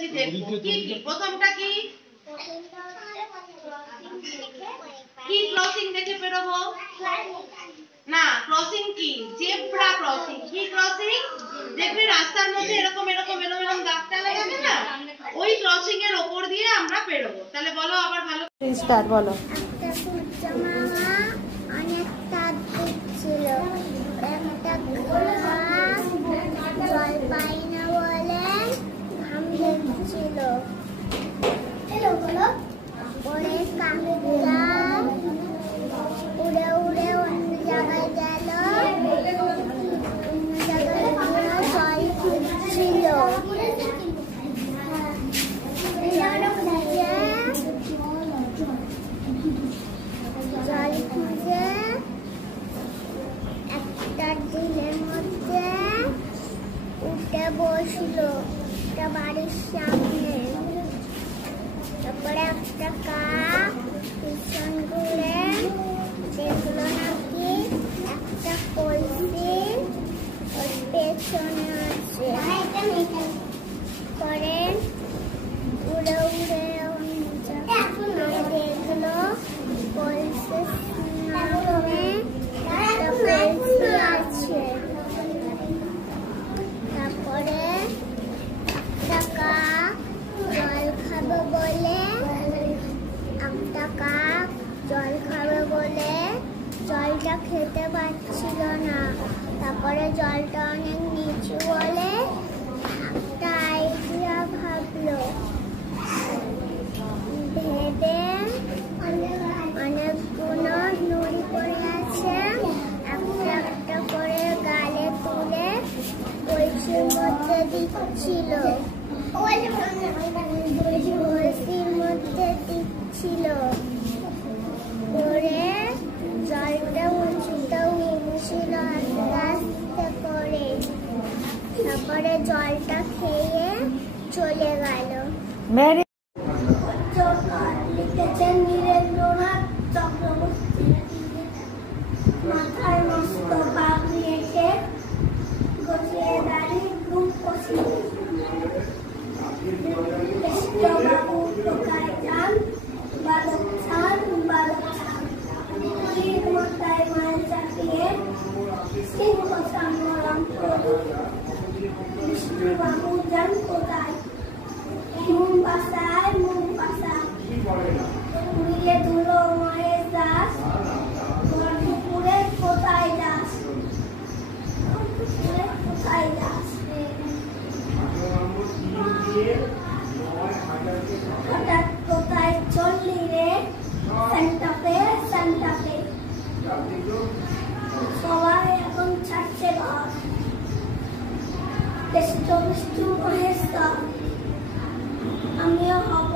বলেছি দেখবো কি কি। প্রথমটা কি কি ক্রসিং দেখে বেরোবো না, ক্রসিং কি জেব্রা ক্রসিং। কি ক্রসিং? দেখবে রাস্তার মধ্যে এরকম এরকম এরকম এরকম দাগটা লাগাবে না, ওই ক্রসিং এর উপর দিয়ে আমরা বেরোবো। তাহলে বলো আবার ভালো স্টার্ট বলো। অনেকটা ছিল, একটা জল পাই না বলে ঘাম ছিল। পরে কাকটা উড়ে উড়ে অন্য জায়গায় গেল, অন্য জায়গায় জল খুঁজছিল। জল খুঁজে একটা দিনের মধ্যে উঠে বসলো একটা বাড়ির সামনে। তারপরে একটা কাক পিছন ঘুরে দেখলো নাকি একটা কলসি ওর পেছনে আছে। পরে উড়ে উড়ে দেখলো কলসির সামনে একটা কলসি আছে। তারপরে একটা কাক জল খাবে বলে জলটা খেতে পারছিল না। তারপরে জলটা অনেক নিচু বলে একটা আইডিয়া ভাবলো, ভেবে অনেকগুলো নুড়ি পড়ে আছে, একটা একটা করে গালে তুলে কলসির মধ্যে দিচ্ছিল। কলসির মধ্যে দিচ্ছিল করে জলটা উঁচুটা উঠছিল আস্তে আস্তে করে। তারপরে জলটা খেয়ে চলে গেল। লিখেছেন নীরেন্দ্রনাথ চক্রবর্তী। মাথায় মস্ত পাগড়ি এঁকে গছিয়ে দাঁড়িয়ে ঘুম কষিয়ে বাবু টোকায় যান, বালক ছান বালক ছান, মাথায় মায়ের চাপিয়ে সিংহ সামরাম বিষ্ণুবাবু যান কোথায়, মুম বাসায় মুম বাসায় উড়িয়ে ধুলো মায়ের দাস, দুপুরে কোথায় দাস, কোথায় দাস। হঠাৎ কোথায় চললি রে, সেন্টাপে সেন্টাপে, সবাই এখন ছাড়ছে ঘর, কেষ্ট বিষ্ণু মহেশ্বর, আমিও হব।